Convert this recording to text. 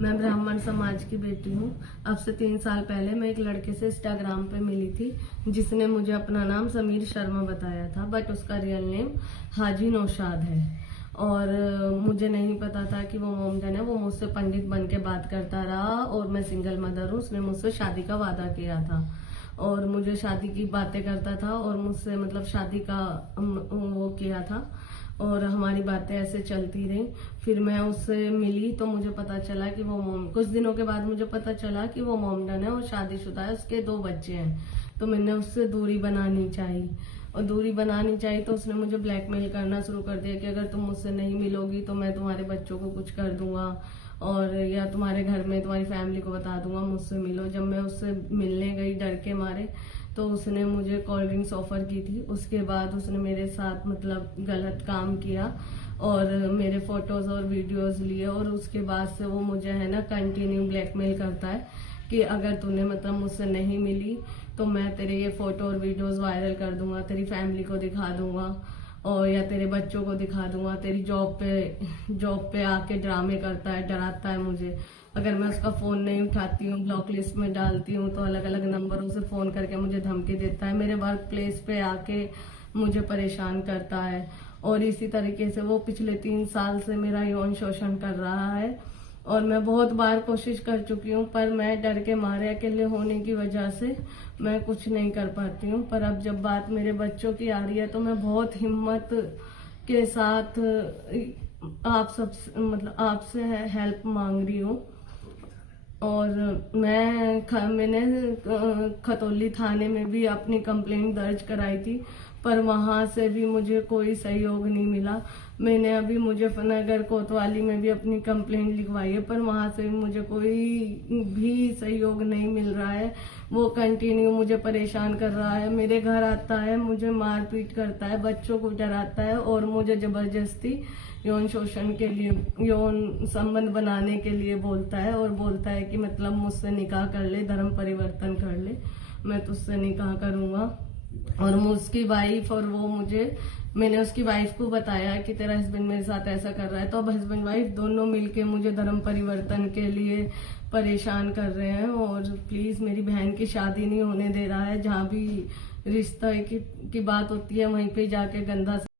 मैं ब्राह्मण समाज की बेटी हूँ। अब से 3 साल पहले मैं एक लड़के से इंस्टाग्राम पे मिली थी, जिसने मुझे अपना नाम समीर शर्मा बताया था, बट उसका रियल नेम हाजी नौशाद है। और मुझे नहीं पता था कि वो मोमडन है। वो मुझसे पंडित बन के बात करता रहा और मैं सिंगल मदर हूँ। उसने मुझसे शादी का वादा किया था और मुझे शादी की बातें करता था और मुझसे मतलब शादी का वो किया था और हमारी बातें ऐसे चलती रही। फिर मैं उससे मिली तो मुझे पता चला कि वो कुछ दिनों के बाद मुझे पता चला कि वो मोमडन है और शादीशुदा है, उसके 2 बच्चे हैं। तो मैंने उससे दूरी बनानी चाहिए और दूरी बनानी चाहिए तो उसने मुझे ब्लैकमेल करना शुरू कर दिया कि अगर तुम मुझसे नहीं मिलोगी तो मैं तुम्हारे बच्चों को कुछ कर दूंगा और या तुम्हारे घर में तुम्हारी फैमिली को बता दूंगा, मुझसे मिलो। जब मैं उससे मिलने गई डर के मारे तो उसने मुझे कोल्ड ड्रिंक्स ऑफर की थी। उसके बाद उसने मेरे साथ मतलब गलत काम किया और मेरे फोटोज और वीडियोस लिए और उसके बाद से वो मुझे है ना कंटिन्यू ब्लैकमेल करता है कि अगर तूने मतलब मुझसे नहीं मिली तो मैं तेरे ये फोटो और वीडियोस वायरल कर दूंगा, तेरी फैमिली को दिखा दूंगा और या तेरे बच्चों को दिखा दूंगा। तेरी जॉब पे आके ड्रामे करता है, डराता है मुझे। अगर मैं उसका फोन नहीं उठाती हूँ, ब्लॉक लिस्ट में डालती हूँ तो अलग अलग नंबरों से फोन करके मुझे धमकी देता है। मेरे वर्क प्लेस पे आके मुझे परेशान करता है और इसी तरीके से वो पिछले 3 साल से मेरा यौन शोषण कर रहा है। और मैं बहुत बार कोशिश कर चुकी हूँ पर मैं डर के मारे, अकेले होने की वजह से मैं कुछ नहीं कर पाती हूँ। पर अब जब बात मेरे बच्चों की आ रही है तो मैं बहुत हिम्मत के साथ आप सब मतलब आपसे हेल्प मांग रही हूँ। और मैंने खतौली थाने में भी अपनी कंप्लेंट दर्ज कराई थी पर वहां से भी मुझे कोई सहयोग नहीं मिला। मैंने अभी मुजफ्फरनगर कोतवाली में भी अपनी कंप्लेंट लिखवाई है पर वहां से भी मुझे कोई भी सहयोग नहीं मिल रहा है। वो कंटिन्यू मुझे परेशान कर रहा है, मेरे घर आता है, मुझे मारपीट करता है, बच्चों को डराता है और मुझे जबरदस्ती यौन शोषण के लिए, यौन संबंध बनाने के लिए बोलता है और बोलता है कि मतलब मुझसे निकाह कर ले, धर्म परिवर्तन कर ले, मैं तुझसे निकाह करूंगा। और उसकी वाइफ और वो मैंने उसकी वाइफ को बताया कि तेरा हस्बैंड मेरे साथ ऐसा कर रहा है तो अब हस्बैंड वाइफ दोनों मिलके मुझे धर्म परिवर्तन के लिए परेशान कर रहे हैं। और प्लीज मेरी बहन की शादी नहीं होने दे रहा है। जहाँ भी रिश्ता की बात होती है वहीं पे जाके गंदा